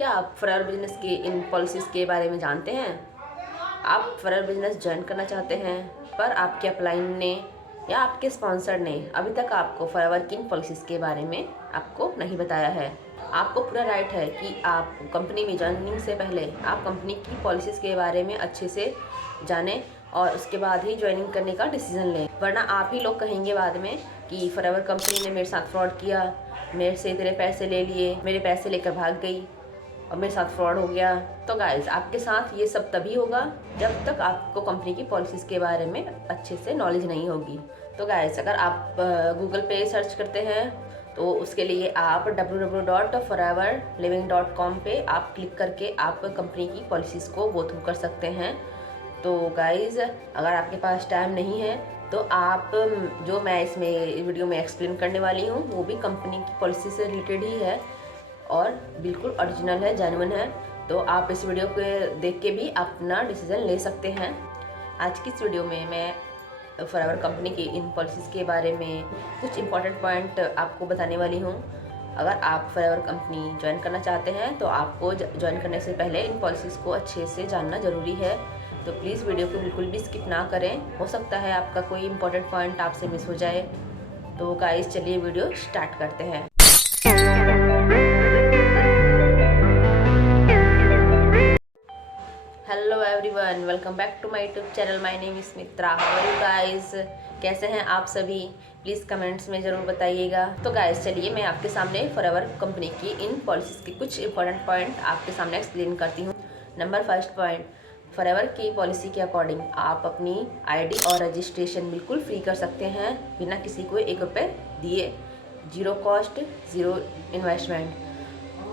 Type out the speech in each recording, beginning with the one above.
क्या आप forever business की इन पॉलिसीज़ के बारे में जानते हैं? आप फॉरएवर बिजनेस ज्वाइन करना चाहते हैं, पर आपके अपलाइन ने या आपके स्पॉन्सर ने अभी तक आपको फॉरएवर की इन पॉलिसीज़ के बारे में आपको नहीं बताया है। आपको पूरा राइट है कि आप कंपनी में ज्वाइनिंग से पहले आप कंपनी की पॉलिसीज़ के बारे में अच्छे से जानें और उसके बाद ही ज्वाइनिंग करने का डिसीज़न लें, वरना आप ही लोग कहेंगे बाद में कि फॉरएवर कंपनी ने मेरे साथ फ्रॉड किया, मेरे से इतने पैसे ले लिए, मेरे पैसे लेकर भाग गई और मेरे साथ फ्रॉड हो गया। तो गाइस, आपके साथ ये सब तभी होगा जब तक आपको कंपनी की पॉलिसीज़ के बारे में अच्छे से नॉलेज नहीं होगी। तो गाइस, अगर आप गूगल पे सर्च करते हैं तो उसके लिए आप www.foreverliving.com पे आप क्लिक करके आप कंपनी की पॉलिसीज़ को गो थ्रू कर सकते हैं। तो गाइस, अगर आपके पास टाइम नहीं है तो आप जो मैं इसमें वीडियो में एक्सप्लेन करने वाली हूँ वो भी कंपनी की पॉलिसी से रिलेटेड ही है और बिल्कुल ओरिजिनल है, जेन्युइन है। तो आप इस वीडियो को देख के भी अपना डिसीज़न ले सकते हैं। आज की इस वीडियो में मैं फॉरएवर कंपनी की इन पॉलिसीज़ के बारे में कुछ इंपॉर्टेंट पॉइंट आपको बताने वाली हूँ। अगर आप फॉरएवर कंपनी ज्वाइन करना चाहते हैं तो आपको ज्वाइन करने से पहले इन पॉलिसीज़ को अच्छे से जानना ज़रूरी है। तो प्लीज़ वीडियो को बिल्कुल भी स्किप ना करें, हो सकता है आपका कोई इंपॉर्टेंट पॉइंट आपसे मिस हो जाए। तो गाइस, चलिए वीडियो स्टार्ट करते हैं। Hello everyone, welcome back to my YouTube channel. My name is Mitra. How are you guys? कैसे हैं आप सभी? प्लीज़ कमेंट्स में ज़रूर बताइएगा। तो गाइस, चलिए मैं आपके सामने फॉरएवर कंपनी की इन पॉलिसीज़ के कुछ इंपॉर्टेंट पॉइंट आपके सामने एक्सप्लेन करती हूँ। नंबर फर्स्ट पॉइंट, फॉरएवर की पॉलिसी के अकॉर्डिंग आप अपनी आईडी और रजिस्ट्रेशन बिल्कुल फ्री कर सकते हैं बिना किसी को 1 रुपये दिए, जीरो कॉस्ट, ज़ीरो इन्वेस्टमेंट।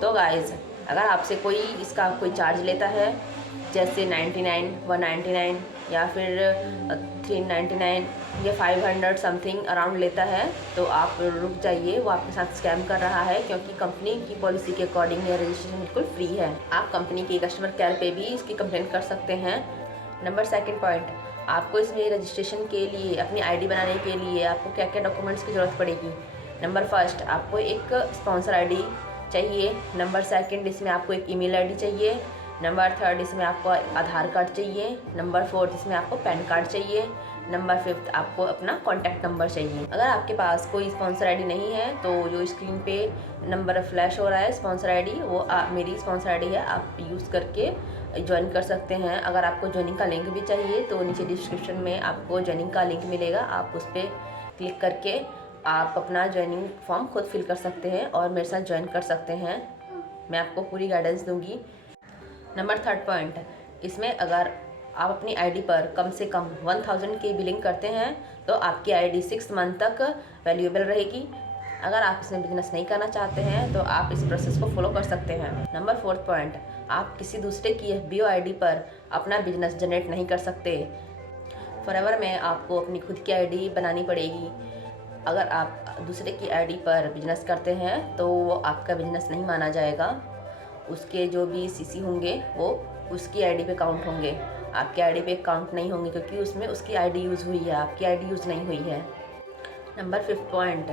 तो गाइस, अगर आपसे कोई इसका कोई चार्ज लेता है जैसे 99, 199 या फिर 399 या 500 समथिंग अराउंड लेता है, तो आप रुक जाइए, वो आपके साथ स्कैम कर रहा है, क्योंकि कंपनी की पॉलिसी के अकॉर्डिंग ये रजिस्ट्रेशन बिल्कुल फ्री है। आप कंपनी के कस्टमर केयर पे भी इसकी कंप्लेंट कर सकते हैं। नंबर सेकंड पॉइंट, आपको इसमें रजिस्ट्रेशन के लिए अपनी आईडी बनाने के लिए आपको क्या क्या डॉक्यूमेंट्स की ज़रूरत पड़ेगी। नंबर फर्स्ट, आपको एक स्पॉन्सर आईडी चाहिए। नंबर सेकंड, इसमें आपको एक ईमेल आईडी चाहिए। नंबर थर्ड, इसमें आपको आधार कार्ड चाहिए। नंबर फोर्थ, इसमें आपको पैन कार्ड चाहिए। नंबर फिफ्थ, आपको अपना कॉन्टैक्ट नंबर चाहिए। अगर आपके पास कोई स्पॉन्सर आईडी नहीं है तो जो स्क्रीन पे नंबर फ्लैश हो रहा है स्पॉन्सर आईडी, वो मेरी स्पॉन्सर आईडी है, आप यूज़ करके ज्वाइन कर सकते हैं। अगर आपको ज्वाइनिंग का लिंक भी चाहिए तो नीचे डिस्क्रिप्शन में आपको ज्वाइनिंग का लिंक मिलेगा, आप उस पर क्लिक करके आप अपना ज्वाइनिंग फॉर्म खुद फिल कर सकते हैं और मेरे साथ ज्वाइन कर सकते हैं। मैं आपको पूरी गाइडेंस दूंगी। नंबर थर्ड पॉइंट, इसमें अगर आप अपनी आईडी पर कम से कम 1000 की बिलिंग करते हैं तो आपकी आईडी 6 मंथ तक वैल्यूएबल रहेगी। अगर आप इसमें बिजनेस नहीं करना चाहते हैं तो आप इस प्रोसेस को फॉलो कर सकते हैं। नंबर फोर्थ पॉइंट, आप किसी दूसरे की FBO आईडी पर अपना बिजनेस जनरेट नहीं कर सकते। फॉरएवर में आपको अपनी खुद की आईडी बनानी पड़ेगी। अगर आप दूसरे की आईडी पर बिजनेस करते हैं तो वो आपका बिजनेस नहीं माना जाएगा। उसके जो भी CC होंगे वो उसकी आईडी पे काउंट होंगे, आपकी आईडी पे काउंट नहीं होंगे, क्योंकि उसमें उसकी आईडी यूज़ हुई है, आपकी आईडी यूज़ नहीं हुई है। नंबर फिफ्थ पॉइंट,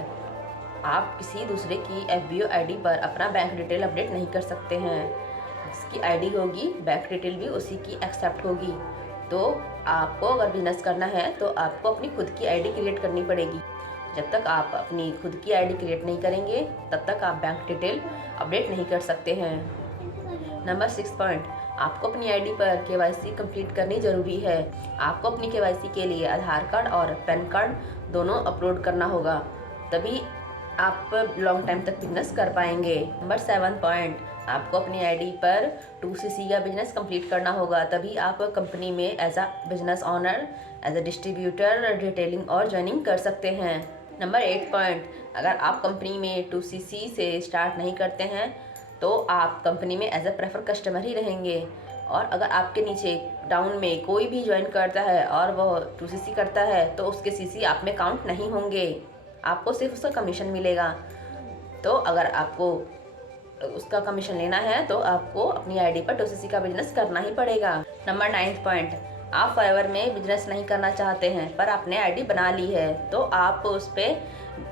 आप किसी दूसरे की FBO आईडी पर अपना बैंक डिटेल अपडेट नहीं कर सकते हैं। जिसकी आईडी होगी बैंक डिटेल भी उसी की एक्सेप्ट होगी। तो आपको अगर बिजनेस करना है तो आपको अपनी खुद की आईडी क्रिएट करनी पड़ेगी। जब तक आप अपनी खुद की आईडी क्रिएट नहीं करेंगे तब तक आप बैंक डिटेल अपडेट नहीं कर सकते हैं। नंबर 6 पॉइंट, आपको अपनी आईडी पर KYC कंप्लीट करनी ज़रूरी है। आपको अपनी KYC के लिए आधार कार्ड और पैन कार्ड दोनों अपलोड करना होगा, तभी आप लॉन्ग टाइम तक बिजनेस कर पाएंगे। नंबर 7 पॉइंट, आपको अपनी आईडी पर 2CC का बिजनेस कंप्लीट करना होगा, तभी आप कंपनी में as a business owner, as a distributor, detailing और ज्वाइनिंग कर सकते हैं। नंबर 8 पॉइंट, अगर आप कंपनी में 2CC से स्टार्ट नहीं करते हैं तो आप कंपनी में एज अ प्रेफर कस्टमर ही रहेंगे। और अगर आपके नीचे डाउन में कोई भी ज्वाइन करता है और वह 2CC करता है तो उसके CC आप में काउंट नहीं होंगे, आपको सिर्फ उसका कमीशन मिलेगा। तो अगर आपको उसका कमीशन लेना है तो आपको अपनी आईडी पर 2CC का बिजनेस करना ही पड़ेगा। नंबर 9 पॉइंट, आप फॉरएवर में बिजनेस नहीं करना चाहते हैं पर आपने आईडी बना ली है तो आप उस पर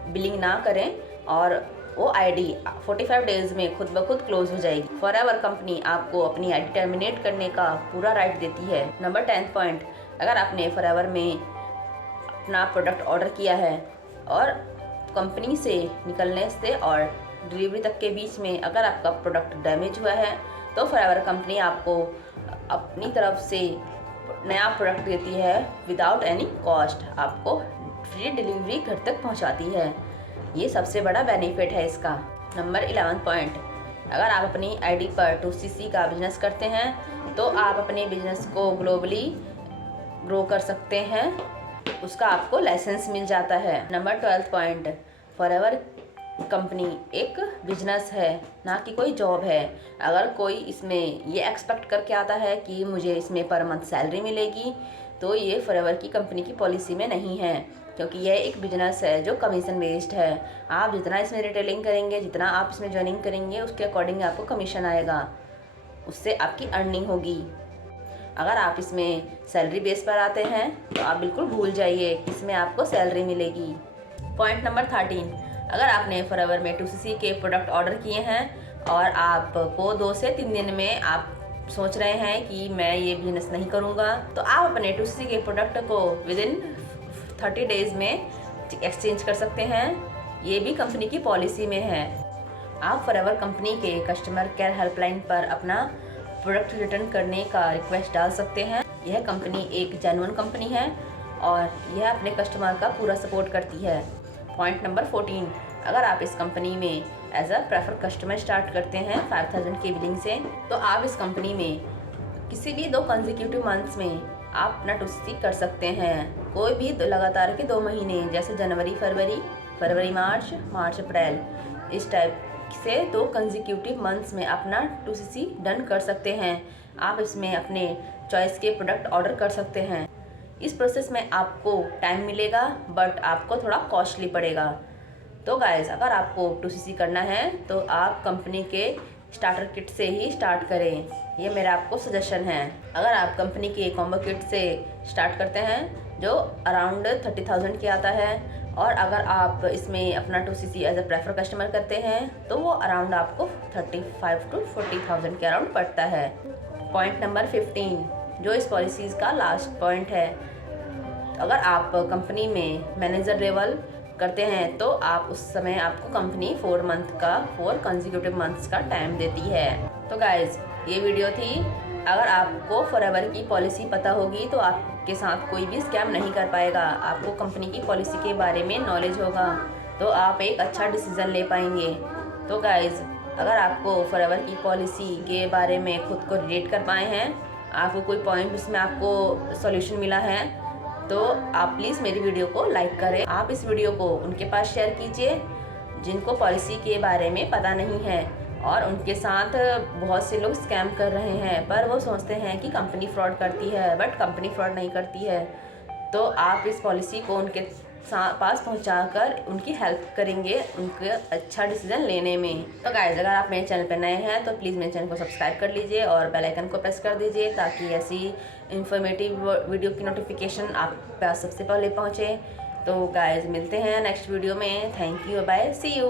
बिलिंग ना करें और वो आईडी 45 डेज में खुद ब खुद क्लोज हो जाएगी। फॉरएवर कंपनी आपको अपनी आईडी टर्मिनेट करने का पूरा राइट देती है। नंबर 10 पॉइंट, अगर आपने फॉरएवर में अपना प्रोडक्ट ऑर्डर किया है और कंपनी से निकलने से और डिलीवरी तक के बीच में अगर आपका प्रोडक्ट डैमेज हुआ है तो फॉरएवर कंपनी आपको अपनी तरफ से नया प्रोडक्ट देती है विदाउट एनी कॉस्ट, आपको फ्री डिलीवरी घर तक पहुंचाती है। ये सबसे बड़ा बेनिफिट है इसका। नंबर 11 पॉइंट, अगर आप अपनी आईडी पर 2CC का बिजनेस करते हैं तो आप अपने बिजनेस को ग्लोबली ग्रो कर सकते हैं, उसका आपको लाइसेंस मिल जाता है। नंबर 12 पॉइंट, फॉरएवर कंपनी एक बिजनेस है ना कि कोई जॉब है। अगर कोई इसमें ये एक्सपेक्ट करके आता है कि मुझे इसमें पर मंथ सैलरी मिलेगी तो ये फॉरएवर की कंपनी की पॉलिसी में नहीं है, क्योंकि यह एक बिजनेस है जो कमीशन बेस्ड है। आप जितना इसमें रिटेलिंग करेंगे, जितना आप इसमें ज्वाइनिंग करेंगे, उसके अकॉर्डिंग आपको कमीशन आएगा, उससे आपकी अर्निंग होगी। अगर आप इसमें सैलरी बेस पर आते हैं तो आप बिल्कुल भूल जाइए कि इसमें आपको सैलरी मिलेगी। पॉइंट नंबर 13, अगर आपने फॉरएवर में 2CC के प्रोडक्ट ऑर्डर किए हैं और आपको 2 से 3 दिन में आप सोच रहे हैं कि मैं ये बिजनेस नहीं करूँगा, तो आप अपने 2CC के प्रोडक्ट को विदिन 30 डेज़ में एक्सचेंज कर सकते हैं। ये भी कंपनी की पॉलिसी में है। आप फॉरएवर कंपनी के कस्टमर केयर हेल्पलाइन पर अपना प्रोडक्ट रिटर्न करने का रिक्वेस्ट डाल सकते हैं। यह कंपनी एक जेन्युइन कंपनी है और यह अपने कस्टमर का पूरा सपोर्ट करती है। पॉइंट नंबर 14, अगर आप इस कंपनी में as a prefer customer start करते हैं 5000 की बिलिंग से, तो आप इस कंपनी में किसी भी 2 कंसेक्यूटिव मंथ्स में आप अपना 2CC कर सकते हैं। कोई भी लगातार के 2 महीने, जैसे जनवरी फरवरी मार्च अप्रैल, इस टाइप से 2 कंसेक्यूटिव मंथ्स में अपना 2CC डन कर सकते हैं। आप इसमें अपने चॉइस के प्रोडक्ट ऑर्डर कर सकते हैं। इस प्रोसेस में आपको टाइम मिलेगा बट आपको थोड़ा कॉस्टली पड़ेगा। तो गाइस, अगर आपको 2CC करना है तो आप कंपनी के स्टार्टर किट से ही स्टार्ट करें, ये मेरा आपको सजेशन है। अगर आप कंपनी के कॉम्बो किट से स्टार्ट करते हैं जो अराउंड 30,000 के आता है, और अगर आप इसमें अपना 2CC as a prefer customer करते हैं तो वो अराउंड आपको 35 to 40,000 के अराउंड पड़ता है। पॉइंट नंबर 15, जो इस पॉलिसीज़ का लास्ट पॉइंट है, अगर आप कंपनी में मैनेजर लेवल करते हैं तो आप उस समय आपको कंपनी 4 कंसेक्यूटिव मंथ्स का टाइम देती है। तो गाइज, ये वीडियो थी। अगर आपको फॉरएवर की पॉलिसी पता होगी तो आपके साथ कोई भी स्कैम नहीं कर पाएगा। आपको कंपनी की पॉलिसी के बारे में नॉलेज होगा तो आप एक अच्छा डिसीज़न ले पाएंगे। तो गाइज, अगर आपको फॉरएवर की पॉलिसी के बारे में खुद को रिलेट कर पाए हैं, आपको कोई पॉइंट उसमें आपको सॉल्यूशन मिला है, तो आप प्लीज़ मेरी वीडियो को लाइक करें। आप इस वीडियो को उनके पास शेयर कीजिए जिनको पॉलिसी के बारे में पता नहीं है और उनके साथ बहुत से लोग स्कैम कर रहे हैं, पर वो सोचते हैं कि कंपनी फ्रॉड करती है, बट कंपनी फ्रॉड नहीं करती है। तो आप इस पॉलिसी को उनके पास पहुंचाकर उनकी हेल्प करेंगे उनके अच्छा डिसीजन लेने में। तो गाइस, अगर आप मेरे चैनल पर नए हैं तो प्लीज़ मेरे चैनल को सब्सक्राइब कर लीजिए और बेल आइकन को प्रेस कर दीजिए ताकि ऐसी इन्फॉर्मेटिव वीडियो की नोटिफिकेशन आप पास सबसे पहले पहुंचे। तो गाइस, मिलते हैं नेक्स्ट वीडियो में। Thank you, bye, see you.